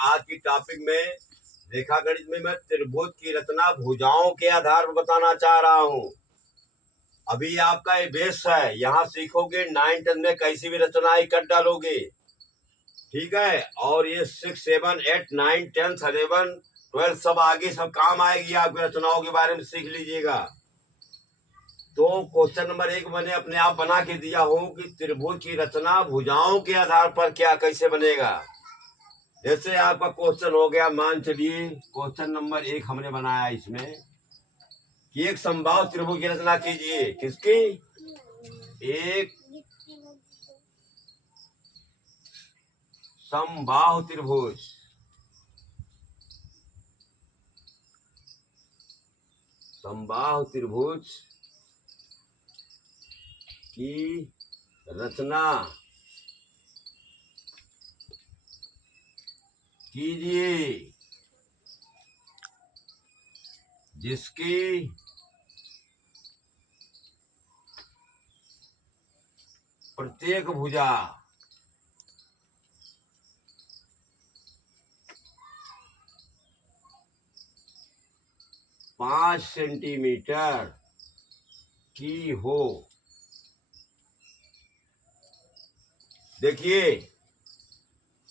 आज की टॉपिक में रेखा गणित में मैं त्रिभुज की रचना भुजाओं के आधार पर बताना चाह रहा हूँ। अभी आपका ये बेस है, यहाँ सीखोगे 9 10 में कैसी भी रचना कर डालोगे, ठीक है। और ये 6 7 8 9 10 11 12 सब आगे सब काम आएगी, आपकी रचनाओं के बारे में सीख लीजिएगा। तो क्वेश्चन नंबर 1 मैंने अपने आप बना के दिया हूं कि त्रिभुज की रचना भुजाओं के आधार पर क्या कैसे बनेगा। जैसे आपका क्वेश्चन हो गया, मान चलिए क्वेश्चन नंबर 1 हमने बनाया इसमें कि एक समबाहु त्रिभुज की रचना कीजिए। किसकी? एक समबाहु त्रिभुज। समबाहु त्रिभुज की रचना कीजिए जिसकी प्रत्येक भुजा 5 सेंटीमीटर की हो। देखिए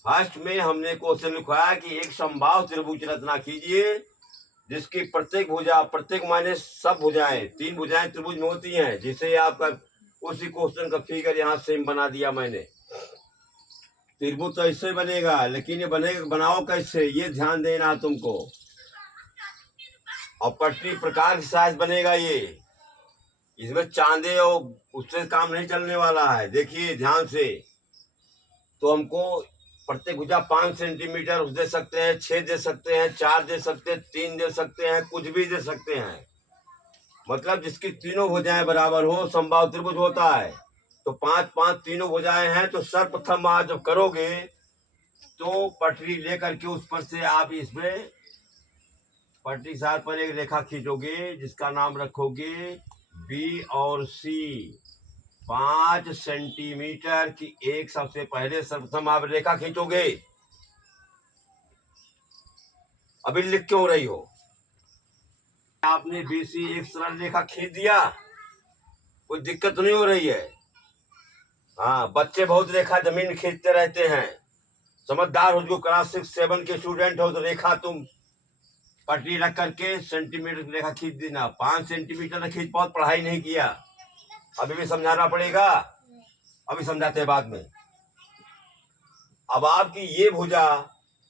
फर्स्ट में हमने क्वेश्चन लिखवाया कि एक समबाहु त्रिभुज की रचना कीजिए जिसकी प्रत्येक भुजा, प्रत्येक माने सब भुजाएं, 3 भुजाएं त्रिभुज में होती हैं, जिसे आपका उसी क्वेश्चन का फिगर यहाँ सेम बना दिया मैंने। त्रिभुज तो ऐसे बनेगा, लेकिन ये बनेगा बनाओ कैसे ये ध्यान देना तुमको। और पटरी प्रकार के साइज बनेगा ये, इसमें चांदे और उससे काम नहीं चलने वाला है। देखिए ध्यान से, तो हमको प्रत्येक भुजा 5 सेंटीमीटर दे सकते हैं, 6 दे सकते हैं, 4 दे सकते हैं, 3 दे सकते हैं, कुछ भी दे सकते हैं। मतलब जिसकी तीनों भुजाएं बराबर हो समबाहु त्रिभुज होता है। तो 5 5 तीनों भुजाएं हैं, तो सर्वप्रथम आप जब करोगे तो पटरी लेकर के उस पर से आप इसमें पटरी के साथ पर एक रेखा खींचोगे जिसका नाम रखोगे बी और सी। 5 सेंटीमीटर की एक सबसे पहले सर्वप्रथम आप रेखा खींचोगे। अभी लिख क्यों रही हो? आपने बीसी एक सरल रेखा खींच दिया, कोई दिक्कत तो नहीं हो रही है। हाँ, बच्चे बहुत रेखा जमीन खींचते रहते हैं। समझदार हो, जो क्लास 6 7 के स्टूडेंट हो तो रेखा तुम पटरी रख करके सेंटीमीटर की रेखा खींच देना। 5 सेंटीमीटर खींच पाओ, पढ़ाई नहीं किया। अभी भी समझाना पड़ेगा, अभी समझाते हैं बाद में। अब आपकी ये भुजा,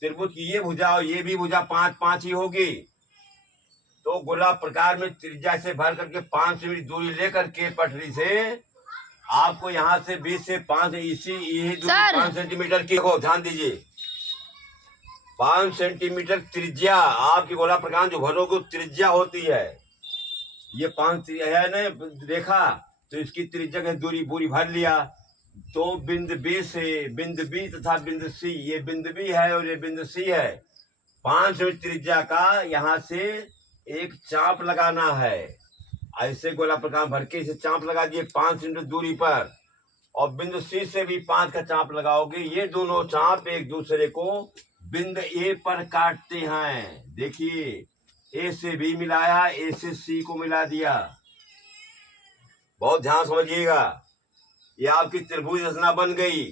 त्रिभुज की ये भुजा और ये भी भुजा 5 5 ही होगी। तो गोला प्रकार में त्रिज्या से भर करके 5 सेंटीमीटर दूरी लेकर के पटरी से आपको यहाँ से 20 से 5 इसी यही दूरी 5 सेंटीमीटर की हो। ध्यान दीजिए, 5 सेंटीमीटर त्रिज्या आपकी गोला प्रकार जो भरोगे त्रिज्या होती है। ये 5 है ना रेखा, तो इसकी त्रिज्या की दूरी पूरी भर लिया। तो बिंदु बी से बिंदु बी तथा बिंदु सी, ये बिंदु बी है और ये बिंदु सी है। 5 सेंटीमीटर त्रिज्या का यहाँ से एक चाप लगाना है। ऐसे गोला प्रकार भर के इसे चाप लगा दिए 5 सेंटीमीटर दूरी पर, और बिंदु सी से भी 5 का चाप लगाओगे। ये दोनों चाप एक दूसरे को बिंदु ए पर काटते हैं। देखिए, ए से बी मिलाया, ए से सी को मिला दिया। बहुत ध्यान समझिएगा, ये आपकी त्रिभुज रचना बन गई।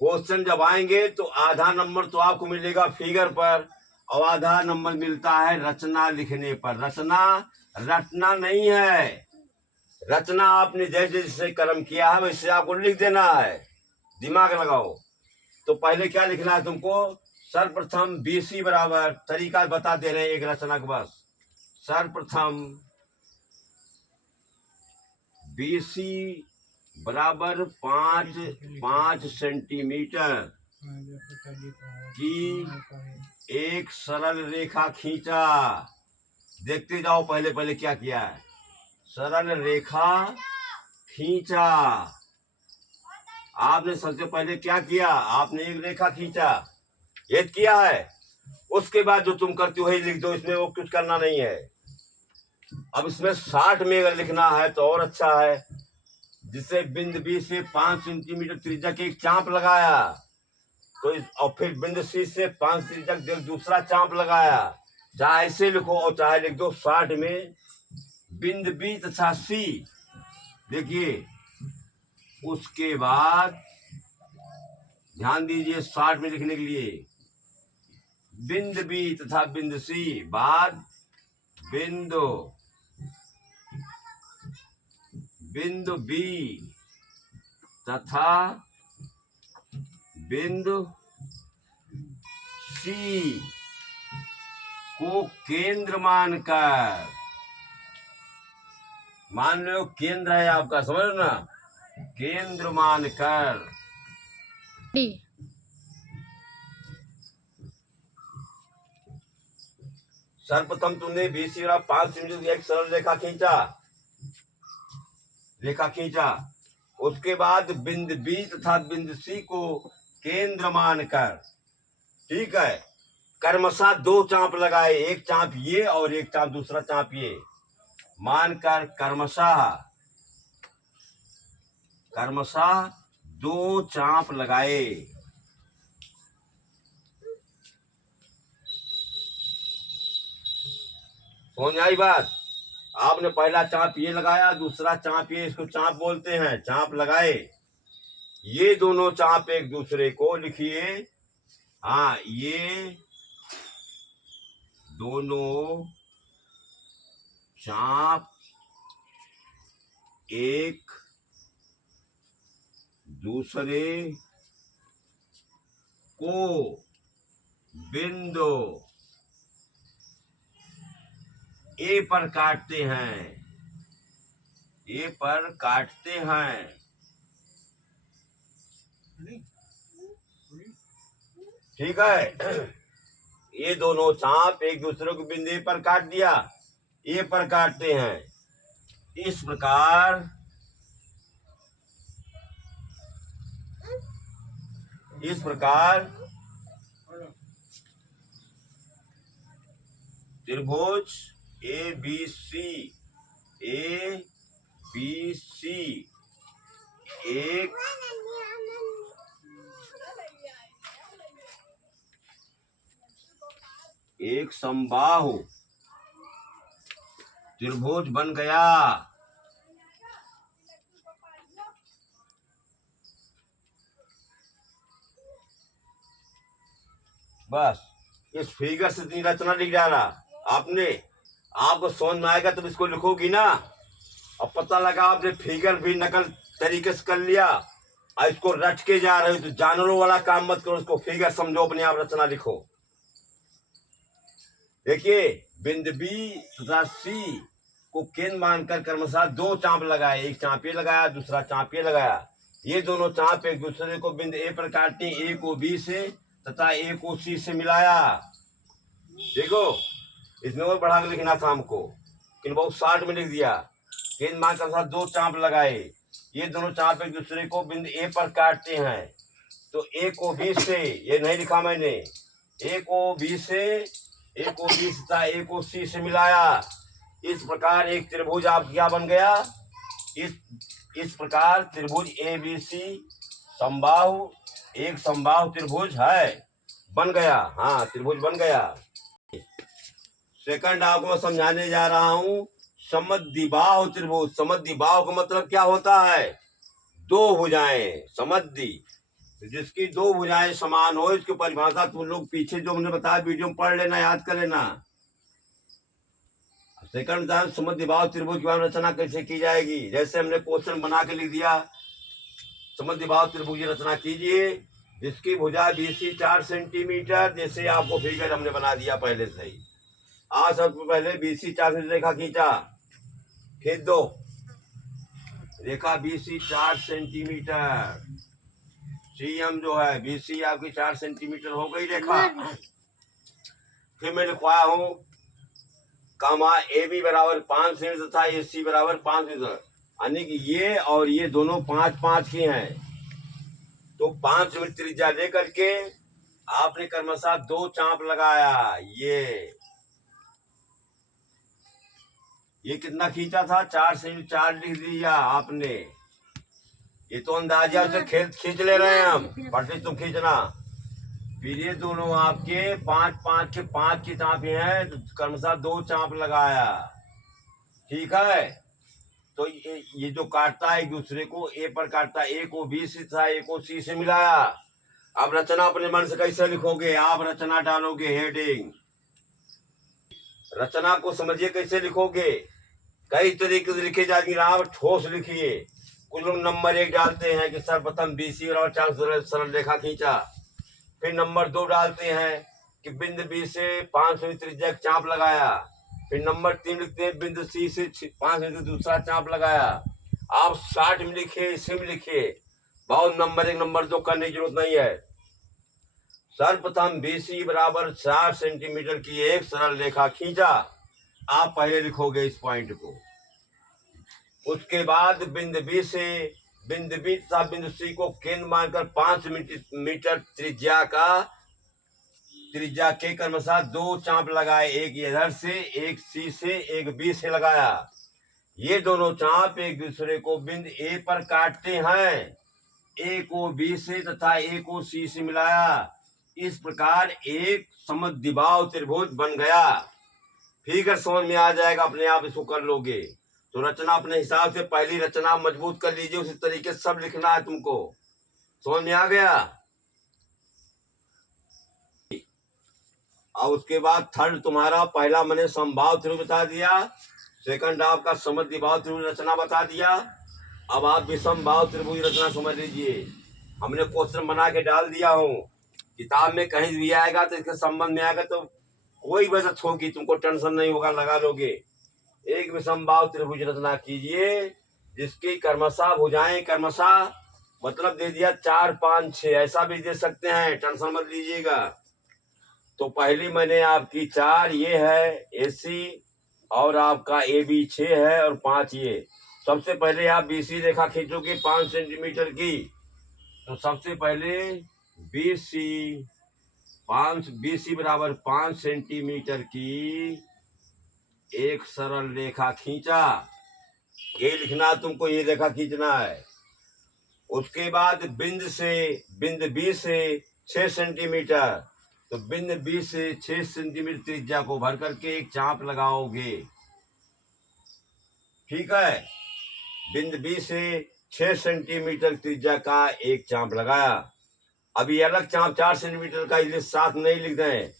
क्वेश्चन जब आएंगे तो आधा नंबर तो आपको मिलेगा फिगर पर और आधा नंबर मिलता है रचना लिखने पर। रचना रटना नहीं है, रचना आपने जैसे जैसे कर्म किया है वैसे आपको लिख देना है। दिमाग लगाओ। तो पहले क्या लिखना है तुमको? सर्वप्रथम बीसी बराबर, तरीका बता दे रहे हैं एक रचना के बस। सर्वप्रथम बीसी बराबर 5 सेंटीमीटर की एक सरल रेखा खींचा। देखते जाओ पहले पहले क्या किया है। सरल रेखा खींचा, आपने सबसे पहले क्या किया? आपने एक रेखा खींचा, ये किया है। उसके बाद जो तुम करते हो वही लिख दो, इसमें वो कुछ करना नहीं है। अब इसमें 60 में अगर लिखना है तो और अच्छा है, जिसे बिंदु बी से 5 सेंटीमीटर त्रिज्या की एक चाप लगाया। तो इस और फिर बिंदु सी से 5 डिग्री तक दूसरा चाप लगाया, चाहे ऐसे लिखो और चाहे लिख दो 60 में बिंदु बी तथा सी। देखिए उसके बाद ध्यान दीजिए 60 में लिखने के लिए बिंदु बी तथा बिंदु सी, बाद बिंदु बी तथा बिंदु सी को केंद्र मानकर, मान लो केंद्र है आपका, समझ लो ना, केंद्र मानकर सर्वप्रथम तुमने बीसी और 5 सेंटीमीटर एक सरल रेखा खींचा। उसके बाद बिंदु बी तथा बिंदु सी को केंद्र मानकर, ठीक है, क्रमशः 2 चाप लगाए, एक चाप ये और एक चाप दूसरा चाप ये मानकर क्रमशः 2 चाप लगाए। समझ आई बात? आपने पहला चाप ये लगाया, दूसरा चाप ये, इसको चाप बोलते हैं, चाप लगाए। ये दोनों चाप एक दूसरे को लिखिए, हाँ, ये दोनों चाप एक दूसरे को बिंदु ए पर काटते हैं, ठीक है। ये दोनों चाप एक दूसरे को बिंदु ए पर काट दिया, ए पर काटते हैं। इस प्रकार त्रिभुज ए बी सी एक समबाहु त्रिभुज बन गया। बस इस फिगर से इतनी रचना लिख डाला आपने, आपको समझ में आएगा तब इसको लिखोगी ना। अब पता लगा आपने फिगर भी नकल तरीके से कर लिया और इसको रट के जा रहे हो, तो जानवरों वाला काम मत करो, उसको फिगर समझो, अपने आप रचना लिखो। देखिए बिंदु बी तथा सी को केंद्र मानकर क्रमशः 2 चाप लगाए, एक चाप ये लगाया, दूसरा चाप ये लगाया। ये दोनों चाप एक दूसरे को बिंदु ए पर काटते, ए को बी से तथा ए को सी से मिलाया। देखो इसमें और बढ़ा के लिखना था हमको, लेकिन बहुत 60 में लिख दिया। केंद्र मानकर क्रमशः 2 चाप लगाए, ये दोनों चाप एक दूसरे को बिंदु ए पर काटते हैं, तो ए को बी से, ये नहीं लिखा मैंने, ए को बी तथा ए को सी से मिलाया। इस प्रकार एक त्रिभुज आप क्या बन गया, इस प्रकार त्रिभुज ए बी सी समबाहु, एक समबाहु त्रिभुज है, बन गया। हाँ, त्रिभुज बन गया। सेकंड आपको समझाने जा रहा हूं, समद्विबाहु त्रिभुज। समद्विबाहु का मतलब क्या होता है, 2 भुजाएं, समद्वि, जिसकी 2 भुजाएं समान हो। इसकी परिभाषा तुम लोग पीछे जो हमने बताया वीडियो में पढ़ लेना, याद कर लेना। सेकंड टाइम समद्विबाहु त्रिभुज की रचना कैसे की जाएगी, जैसे हमने क्वेश्चन बना के लिख दिया, समद्विबाहु त्रिभुज की रचना कीजिए जिसकी भुजा बीसी 4 सेंटीमीटर, जैसे आपको फिगर हमने बना दिया पहले से ही। आज सबसे पहले बीसी 4 सेंटीमीटर रेखा खींचा, खींच दो रेखा बीसी 4 सेंटीमीटर, सीएम जो है बीसी आपकी 4 सेंटीमीटर हो गई रेखा। फिर मैं लिखवाया हूं कमा ए बी बराबर 5 सेंटीमीटर तथा ए सी बराबर 5 सेंटीमीटर, यानी कि ये और ये दोनों 5-5 की हैं, तो 5 सेंटीमीटर त्रिज्या दे करके आपने क्रमशः 2 चाप लगाया। ये कितना खींचा था, 4 सेंटीमीटर, 4 लिख दिया आपने। ये तो अंदाजा से खींच ले रहे हैं हम, पट्टी तुम खींचना। फिर ये दोनों आपके 5 5 के 5 की चापे हैं, तो क्रमशः 2 चाप लगाया। ठीक है, तो ये जो काटता है एक दूसरे को, ए पर काटता है, ए को बी से था, ए को सी से मिलाया। अब रचना अपने मन से कैसे लिखोगे? आप रचना डालोगे, हेडिंग। रचना को समझिए कैसे लिखोगे। कई तरीके से लिखे जाएंगे, आप ठोस लिखिए। कुछ लोग नंबर 1 डालते हैं कि सर्वप्रथम बीसी और चार सरल रेखा खींचा। फिर नंबर 2 डालते हैं कि बिंदु बी से 5 मिमी त्रिज्या चाप लगाया। फिर नंबर 3 लिखते हैं बिंदु सी से 5 मिमी दूसरा चाप लगाया। आप 60 में लिखिए, सिम लिखिए, बहुत नंबर 1 नंबर 2 करने की जरूरत नहीं है। सर्वप्रथम बीसी बराबर 4 सेंटीमीटर की एक सरल रेखा खींचा। आप पहले लिखोगे इस पॉइंट को। उसके बाद बिंदु बी तथा बिंदु सी को केंद्र मानकर 5 मीटर त्रिज्या के क्रमशः 2 चाप लगाए, एक इधर से, एक सी से, एक बी से लगाया। ये दोनों चाप एक दूसरे को बिंदु ए पर काटते हैं। ए को बी से तथा ए को सी से मिलाया। इस प्रकार एक समद्विबाहु त्रिभुज बन गया। फिगर समझ में आ जाएगा, अपने आप इसको कर लोगे। तो रचना अपने हिसाब से पहली रचना मजबूत कर लीजिए, उसी तरीके से सब लिखना है तुमको। समझ में आ गया? और उसके बाद थर्ड तुम्हारा, पहला मैंने समबाहु त्रिभुज बता दिया, सेकंड आपका समद्विबाहु त्रिभुज रचना बता दिया। अब आप विषमबाहु त्रिभुज रचना समझ लीजिए। हमने क्वेश्चन बना के डाल दिया हूँ, किताब में कहीं भी आएगा तो इसके संबंध में आएगा, तो कोई बचत होगी, तुमको टेंशन नहीं होगा, लगा लोगे। एक विषमबाहु त्रिभुज रचना कीजिए जिसकी क्रमशः भुजाएं, क्रमशः मतलब दे दिया 4 5 6, ऐसा भी दे सकते हैं, टेंशन मत लीजिएगा। तो पहली मैंने आपकी 4 ये है AC, और आपका AB 6 है, और 5 ये। सबसे पहले आप BC रेखा खींचोगे 5 सेंटीमीटर की। तो सबसे पहले BC बराबर 5 सेंटीमीटर की एक सरल रेखा खींचा। ये लिखना तुमको, ये रेखा खींचना है। उसके बाद बिंदु B से 6 सेंटीमीटर, तो बिंदु B से 6 सेंटीमीटर त्रिज्या को भर करके एक चाप लगाओगे। ठीक है, बिंदु B से 6 सेंटीमीटर त्रिज्या का एक चाप लगाया। अभी अलग चाप 4 सेंटीमीटर का, इसलिए साथ नहीं लिख दें।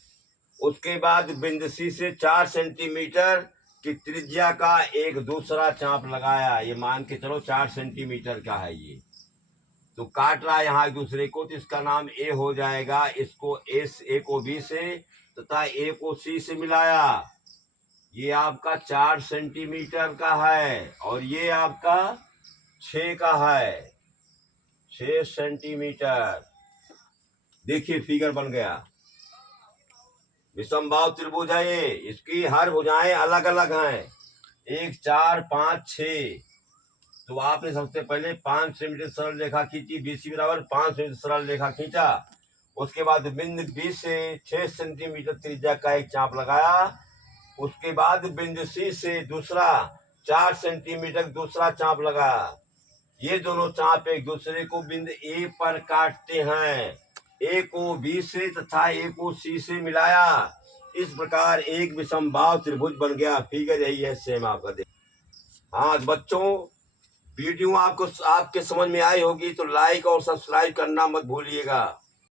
उसके बाद बिंदु C से 4 सेंटीमीटर की त्रिज्या का एक दूसरा चाप लगाया। ये मान के चलो 4 सेंटीमीटर का है ये। तो काट रहा है यहाँ एक दूसरे को, तो इसका नाम A हो जाएगा। इसको A को B से तथा A को C से मिलाया। ये आपका 4 सेंटीमीटर का है, और ये आपका 6 का है, 6 सेंटीमीटर। देखिए फिगर बन गया। विषमबाहु त्रिभुज है ये, इसकी हर भुजाएं अलग अलग हैं, 1 4 5 6। तो आपने सबसे पहले 5 सेंटीमीटर सरल रेखा खींची, BC बराबर 5 सेंटीमीटर सरल रेखा खींचा। उसके बाद बिंदु B से 6 सेंटीमीटर त्रिज्या का एक चाप लगाया। उसके बाद बिंदु C से दूसरा 4 सेंटीमीटर दूसरा चाप लगाया। ये दोनों चाप एक दूसरे को बिंदु A पर काटते हैं। A को B से तथा A को C से मिलाया। इस प्रकार एक विषमबाहु त्रिभुज बन गया। फिगर यही है, सेम आपका देख। हाँ बच्चों, वीडियो आपको आपके समझ में आई होगी तो लाइक और सब्सक्राइब करना मत भूलिएगा।